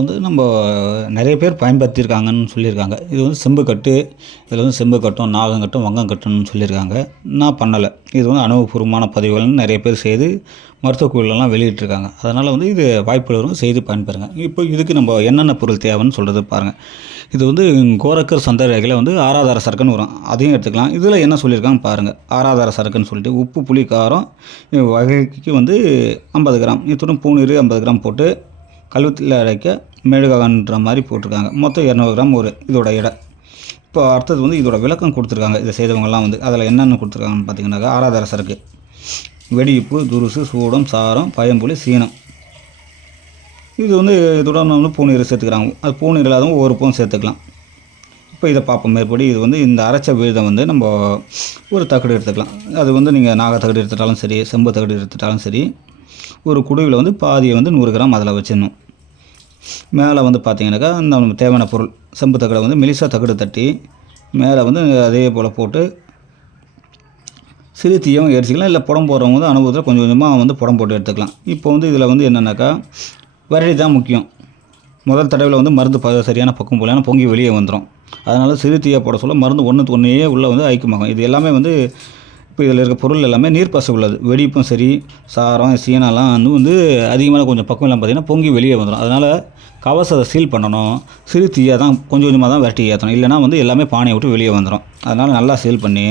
வந்து நம்ம நிறைய பேர் பயன்படுத்தியிருக்காங்கன்னு சொல்லியிருக்காங்க. இது வந்து செம்பு கட்டு இதில் வந்து செம்பு கட்டும் நாகம் கட்டும் வங்கம் கட்டணும்னு சொல்லியிருக்காங்க. நான் பண்ணலை. இது வந்து அனுபவபூர்வமான பதிவுகள்னு நிறைய பேர் செய்து மருத்துவ குழுலெல்லாம் வெளியிட்டிருக்காங்க. அதனால் வந்து இது வாய்ப்புகளும் செய்து பயன்பெறுங்க. இப்போ இதுக்கு நம்ம என்னென்ன பொருள் தேவைன்னு சொல்கிறது பாருங்கள் இது வந்து கோரக்கர் சந்த ரேகையில் வந்து ஆறாதார சரக்குன்னு வரும். அதையும் எடுத்துக்கலாம். இதில் என்ன சொல்லியிருக்காங்க பாருங்கள் ஆறாதார சரக்குன்னு சொல்லிட்டு உப்பு புளி காரம் வகைக்கு வந்து ஐம்பது கிராம். இத்துடன் பூநீர் ஐம்பது கிராம் போட்டு கழுத்தில் அரைக்க மெழுகாகன்ற மாதிரி போட்டிருக்காங்க. மொத்தம் இரநூறு கிராம் ஒரு இதோட எடை. இப்போ அடுத்தது வந்து இதோட விளக்கம் கொடுத்துருக்காங்க. இதை செய்தவங்கலாம் வந்து அதில் என்னென்ன கொடுத்துருக்காங்கன்னு பார்த்தீங்கன்னாக்கா ஆறாதார சரக்கு வெடிப்பு துருசு சூடம் சாரம் பயம்புலி சீனம். இது வந்து இதோட வந்து பூநீர் சேர்த்துக்கிறாங்க. அது பூநீர் இல்லாதவங்க ஒவ்வொரு பூவும் சேர்த்துக்கலாம். இப்போ இதை பார்ப்போம். மேற்படி இது வந்து இந்த அரைச்ச விழுதம் வந்து நம்ம ஒரு தகடு எடுத்துக்கலாம். அது வந்து நீங்கள் நாக தகடு எடுத்துட்டாலும் சரி செம்பு தகடு எடுத்துட்டாலும் சரி ஒரு குடுவில் வந்து பாதியை வந்து நூறு கிராம் அதில் வச்சிடணும். மேலே வந்து பார்த்தீங்கன்னாக்கா அந்த நமக்கு தேவையான பொருள் செம்பு தகடை வந்து மெலிசா தகடு தட்டி மேலே வந்து அதே போல் போட்டு சிறு தீயம் எரிச்சிக்கலாம் இல்லை புடம் போடுறவங்க வந்து அனுபவத்தில் கொஞ்சம் கொஞ்சமாக வந்து புடம் போட்டு எடுத்துக்கலாம். இப்போ வந்து இதில் வந்து என்னென்னாக்கா வரடி தான் முக்கியம். முதல் தடவையில் வந்து மருந்து ப சரியான பக்கம் போகலாம் பொங்கி வெளியே வந்துடும் அதனால் சிறு தீயை போட சொல்ல மருந்து ஒன்றுக்கு ஒன்றையே உள்ளே வந்து ஐக்கியமாகும். இது எல்லாமே வந்து இப்போ இதில் இருக்க பொருள் எல்லாமே நீர்ப்பசு உள்ளது. வெடிப்பும் சரி சாரம் சீனாலாம் வந்து வந்து அதிகமான கொஞ்சம் பக்கம் எல்லாம் பார்த்திங்கன்னா பொங்கி வெளியே வந்துடும் அதனால் கவசத்தை சீல் பண்ணணும். சிறு தீயாக தான் கொஞ்சம் கொஞ்சமாக தான் வெட்டி ஏற்றணும் இல்லைனா வந்து எல்லாமே பானையை விட்டு வெளியே வந்துடும் அதனால் நல்லா சீல் பண்ணி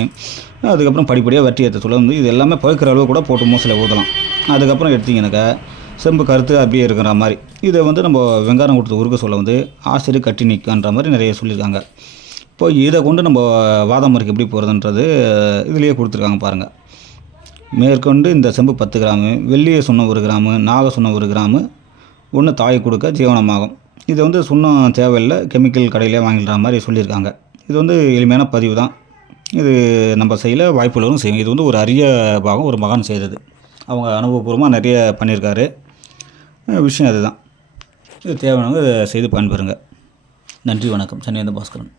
அதுக்கப்புறம் படிப்படியாக வெட்டி ஏற்ற சொல்ல வந்து இது எல்லாமே பழுக்கிற அளவு கூட போட்டு மூசில் ஊற்றலாம் அதுக்கப்புறம் எடுத்திங்கனாக்கா செம்பு கருத்து அப்படியே இருக்கிற மாதிரி. இதை வந்து நம்ம வெங்காயம் கொடுத்து உருக்க சொல்ல வந்து ஆசிரியர் கட்டி நிற்கன்ற மாதிரி நிறைய சொல்லியிருக்காங்க. இப்போ இதை கொண்டு நம்ம வாதம் முறைக்கு எப்படி போகிறதுன்றது இதுலேயே கொடுத்துருக்காங்க பாருங்கள் மேற்கொண்டு இந்த செம்பு பத்து கிராமு வெள்ளியை சுண்ணம் ஒரு கிராமு நாக சுண்ணம் ஒரு கிராமு ஒன்று தாய் கொடுக்க ஜீவனமாகும். இது வந்து சுண்ணம் தேவையில்லை கெமிக்கல் கடையிலே வாங்கிடுற மாதிரி சொல்லியிருக்காங்க. இது வந்து எளிமையான பதிவு தான். இது நம்ம செய்யல வாய்ப்புள்ளவரும் செய்யும் இது வந்து ஒரு அரிய பாகம் ஒரு மகான் செய்தது. அவங்க அனுபவபூர்வமாக நிறைய பண்ணியிருக்காரு. விஷயம் அதுதான். இது தேவையானவங்க இதை செய்து பயன்பெறுங்க. நன்றி வணக்கம். சென்னை பாஸ்கரன்.